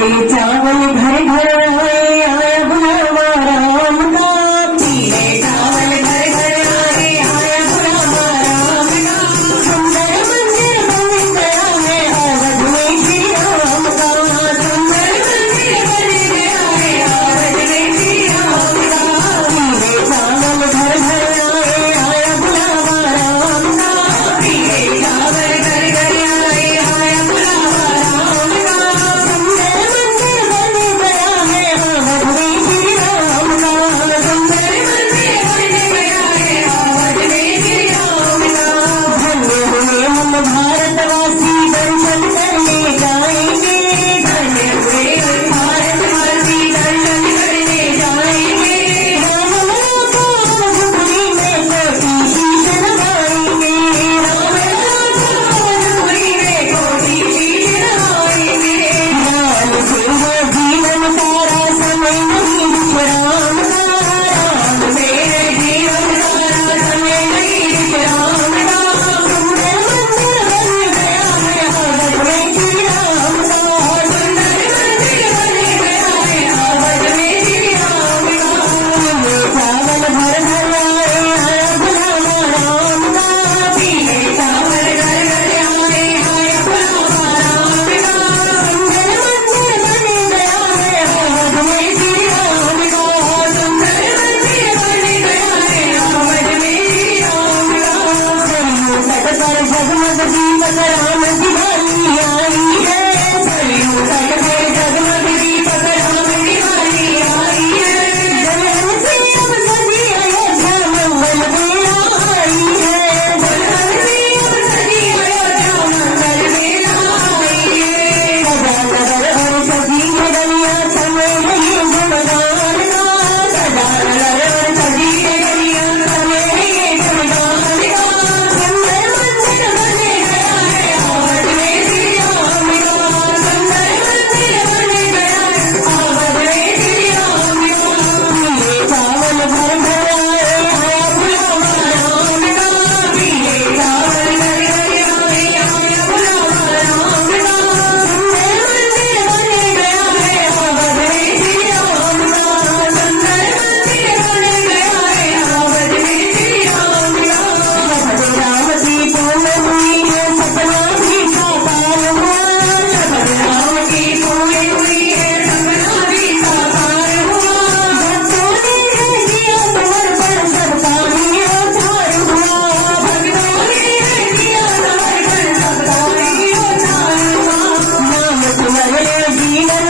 पीले चावल घर घर आए आया बुलावा राम का। पीले चावल घर घर आए आया बुलावा राम का। सुंदर मंदिर बन गया है अवध में श्री राम का। सुंदर मंदिर बन गया है अवध में श्री राम का। पीले चावल घर घर आए आया बुलावा राम का। पीले चावल घर घर आए आया बुलावा राम का। सुंदर मंदिर बन गया है अवध में श्री राम का। सुंदर मंदिर बन गया है अवध में श्री राम का। धन्य हुए हम भारतवासी दर्शन करने जाएंगे। धन्य हुए हम भारतवासी दर्शन करने जाएंगे। राम लला को अवधपुरी में कोटि शीश नवाएंगे। राम लला को अवधपुरी में कोटि शीश नवाएंगे। राम से है जीवन सारा समय नहीं विश्राम का। राम से है जीवन सारा समय नहीं विश्राम का। सुंदर मंदिर बन गया है अवध में श्री राम का। सुंदर मंदिर बन गया है अवध में श्री राम का। पीले चावल घर घर आए आया बुलावा राम का। पीले चावल घर घर आए आया बुलावा राम का। सुंदर मंदिर बन गया है अवध में श्री राम का। सुंदर मंदिर बन गया है अवध में श्री राम का। सरयू तट पर जगमग दीपक राम दिवाली आई है। सरयू तट पर जगमग दीपक राम दिवाली आई है। दुल्हन से अब सजी अयोध्या मंगल बेला आई है। दुल्हन से अब सजी अयोध्या मंगल बेला आई है। सजा नगर और सजी नगरिया समय नहीं गुणगान का। सजा नगर और सजी नगरिया समय नहीं गुणगान का। सुंदर मंदिर बन गया है अवध में श्री राम का। सुंदर मंदिर बन गया है अवध में श्री राम का। पीले चावल घर घर आए आया बुलावा राम का। पीले चावल घर घर आए आया बुलावा राम का। सुंदर मंदिर बन गया है अवध में श्री राम का। सुंदर मंदिर बन गया है अवध में श्री राम का। शपथ राम की पूर्ण हुई है सपना भी साकार हुआ। शपथ राम की पूर्ण हुई है सपना भी साकार हुआ। भक्तों ने है किया समर्पण सबका ही उद्धार हुआ। भक्तों ने है किया समर्पण सबका ही उद्धार हुआ। नाम तुम्हारे जीवन